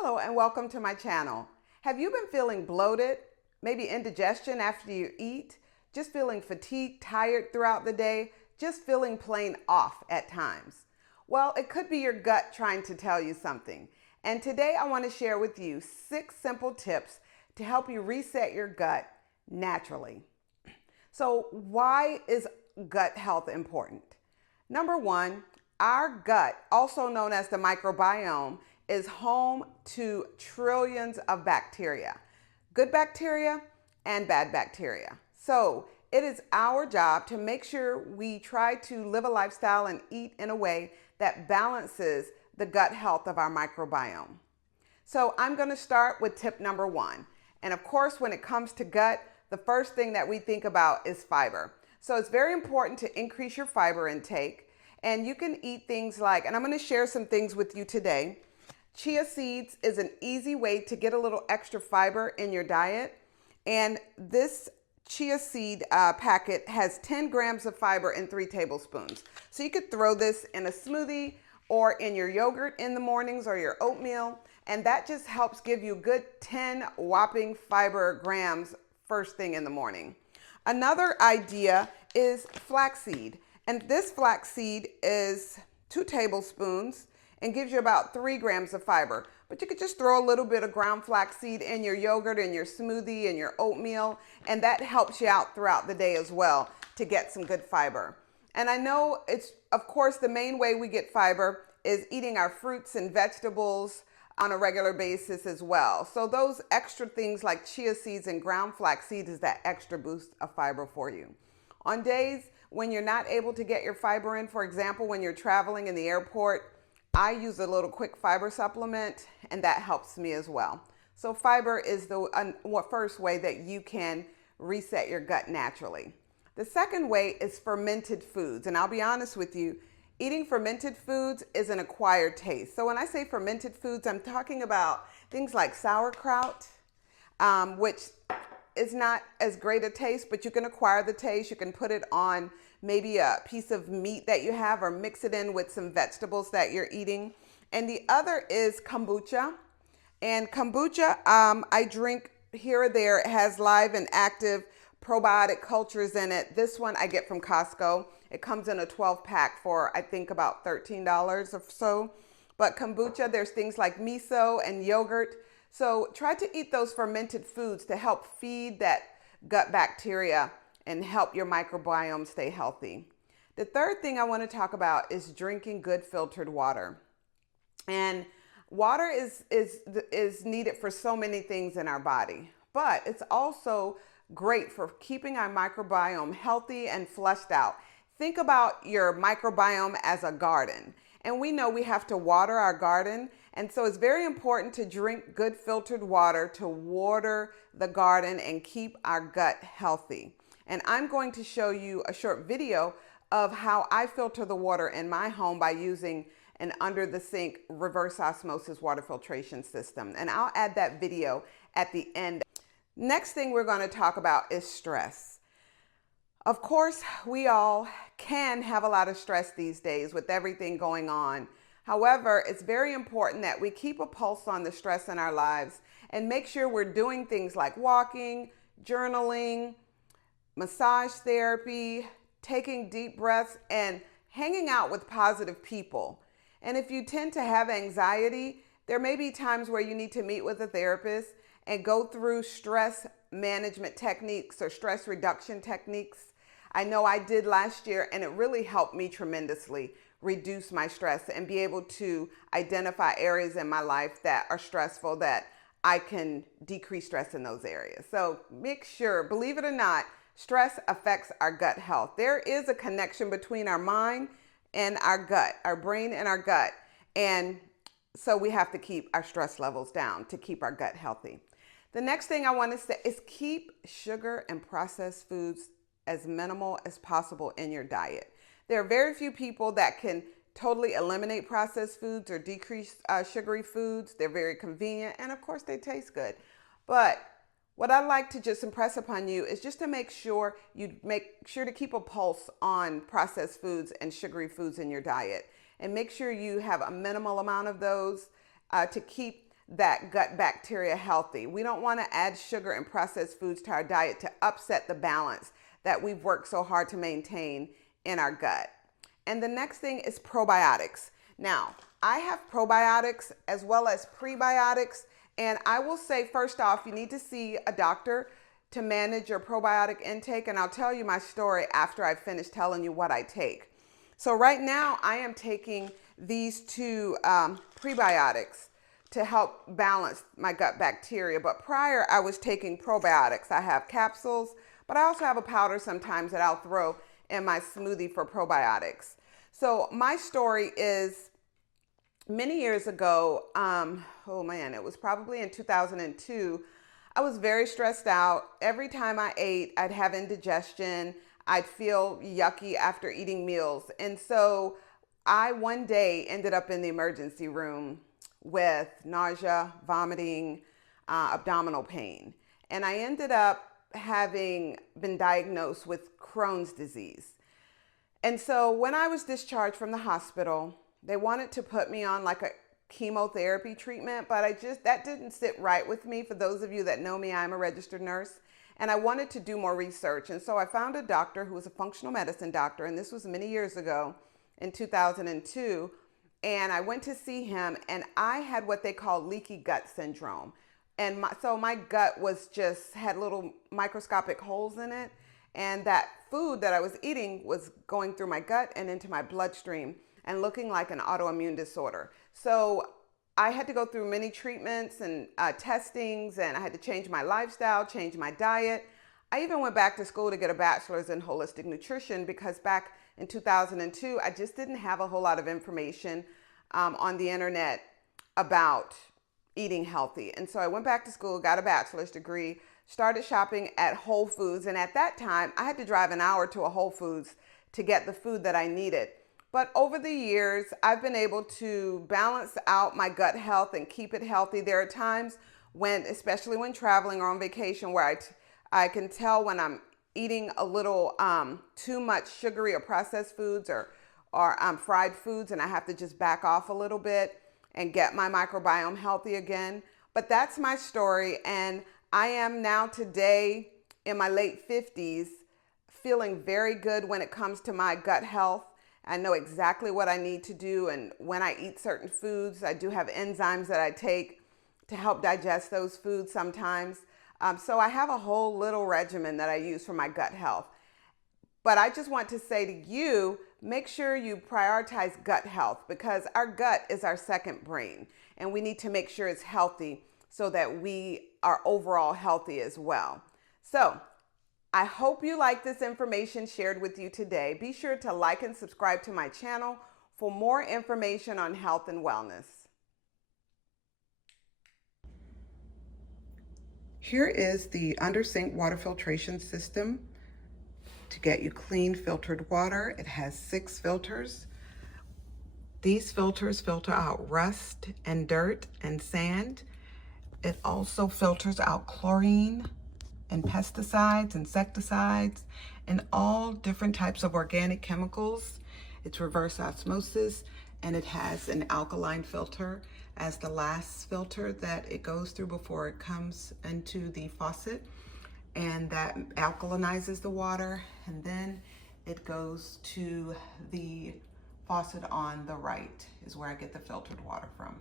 Hello and welcome to my channel. Have you been feeling bloated, maybe indigestion after you eat, just feeling fatigued, tired throughout the day, just feeling plain off at times? Well, it could be your gut trying to tell you something. And today I want to share with you 6 simple tips to help you reset your gut naturally. So why is gut health important? Number 1, our gut, also known as the microbiome, is home to trillions of bacteria, good bacteria and bad bacteria. So it is our job to make sure we try to live a lifestyle and eat in a way that balances the gut health of our microbiome. So I'm going to start with tip number 1. And of course, when it comes to gut, the first thing that we think about is fiber. So it's very important to increase your fiber intake. And you can eat things like, and I'm going to share some things with you today. Chia seeds is an easy way to get a little extra fiber in your diet. And this chia seed packet has 10 grams of fiber in 3 tablespoons. So you could throw this in a smoothie or in your yogurt in the mornings or your oatmeal. And that just helps give you good 10 whopping fiber grams first thing in the morning. Another idea is flaxseed. And this flaxseed is 2 tablespoons and gives you about 3 grams of fiber. But you could just throw a little bit of ground flaxseed in your yogurt, in your smoothie, in your oatmeal, and that helps you out throughout the day as well to get some good fiber. And I know it's, of course, the main way we get fiber is eating our fruits and vegetables on a regular basis as well. So those extra things like chia seeds and ground flaxseed is that extra boost of fiber for you. On days when you're not able to get your fiber in, for example, when you're traveling in the airport, I use a little quick fiber supplement and that helps me as well. So fiber is the first way that you can reset your gut naturally. The second way is fermented foods. And I'll be honest with you, eating fermented foods is an acquired taste. So when I say fermented foods, I'm talking about things like sauerkraut, which is not as great a taste, but you can acquire the taste. You can put it on maybe a piece of meat that you have or mix it in with some vegetables that you're eating. And the other is kombucha. And kombucha, I drink here or there. It has live and active probiotic cultures in it. This one I get from Costco. It comes in a 12 pack for, I think, about $13 or so. But kombucha, there's things like miso and yogurt. So try to eat those fermented foods to help feed that gut bacteria and help your microbiome stay healthy. The third thing I want to talk about is drinking good filtered water. And water is needed for so many things in our body, but it's also great for keeping our microbiome healthy and flushed out. Think about your microbiome as a garden. And we know we have to water our garden. And so it's very important to drink good filtered water to water the garden and keep our gut healthy. And I'm going to show you a short video of how I filter the water in my home by using an under the sink reverse osmosis water filtration system. And I'll add that video at the end. Next thing we're going to talk about is stress. Of course, we all can have a lot of stress these days with everything going on. However, it's very important that we keep a pulse on the stress in our lives and make sure we're doing things like walking, journaling, massage therapy, taking deep breaths, and hanging out with positive people. And if you tend to have anxiety, there may be times where you need to meet with a therapist and go through stress management techniques or stress reduction techniques. I know I did last year, and it really helped me tremendously reduce my stress and be able to identify areas in my life that are stressful that I can decrease stress in those areas. So make sure, believe it or not, stress affects our gut health. There is a connection between our mind and our gut, our brain and our gut. And so we have to keep our stress levels down to keep our gut healthy. The next thing I want to say is keep sugar and processed foods as minimal as possible in your diet. There are very few people that can totally eliminate processed foods or decrease sugary foods. They're very convenient and of course they taste good. But what I'd like to just impress upon you is just to make sure to keep a pulse on processed foods and sugary foods in your diet, and make sure you have a minimal amount of those to keep that gut bacteria healthy. We don't want to add sugar and processed foods to our diet to upset the balance that we've worked so hard to maintain in our gut. And the next thing is probiotics. Now, I have probiotics as well as prebiotics, and I will say first off, you need to see a doctor to manage your probiotic intake, and I'll tell you my story after I finish telling you what I take. So right now I am taking these two prebiotics to help balance my gut bacteria, but prior I was taking probiotics. I have capsules, but I also have a powder sometimes that I'll throw in my smoothie for probiotics. So my story is many years ago, it was probably in 2002. I was very stressed out. Every time I ate, I'd have indigestion. I'd feel yucky after eating meals. And so I one day ended up in the emergency room with nausea, vomiting, abdominal pain. And I ended up having been diagnosed with Crohn's disease. And so when I was discharged from the hospital, they wanted to put me on like a chemotherapy treatment, but that didn't sit right with me. For those of you that know me, I'm a registered nurse, and I wanted to do more research. And so I found a doctor who was a functional medicine doctor, and this was many years ago in 2002. And I went to see him, and I had what they call leaky gut syndrome. And so my gut had little microscopic holes in it, and that food that I was eating was going through my gut and into my bloodstream and looking like an autoimmune disorder. So I had to go through many treatments and testings, and I had to change my lifestyle, change my diet. I even went back to school to get a bachelor's in holistic nutrition because back in 2002, I just didn't have a whole lot of information on the internet about eating healthy. And so I went back to school, got a bachelor's degree, started shopping at Whole Foods. And at that time, I had to drive an hour to a Whole Foods to get the food that I needed. But over the years, I've been able to balance out my gut health and keep it healthy. There are times when, especially when traveling or on vacation, where I can tell when I'm eating a little too much sugary or processed foods or fried foods, and I have to just back off a little bit and get my microbiome healthy again. But that's my story, and I am now today in my late 50s feeling very good when it comes to my gut health. I know exactly what I need to do, and when I eat certain foods, I do have enzymes that I take to help digest those foods sometimes. So I have a whole little regimen that I use for my gut health. But I just want to say to you, make sure you prioritize gut health, because our gut is our second brain, and we need to make sure it's healthy so that we are overall healthy as well. So I hope you like this information shared with you today. Be sure to like and subscribe to my channel for more information on health and wellness. Here is the under sink water filtration system to get you clean filtered water. It has 6 filters. These filters filter out rust and dirt and sand. It also filters out chlorine and pesticides, insecticides, and all different types of organic chemicals. It's reverse osmosis, and it has an alkaline filter as the last filter that it goes through before it comes into the faucet, and that alkalinizes the water, and then it goes to the faucet on the right is where I get the filtered water from.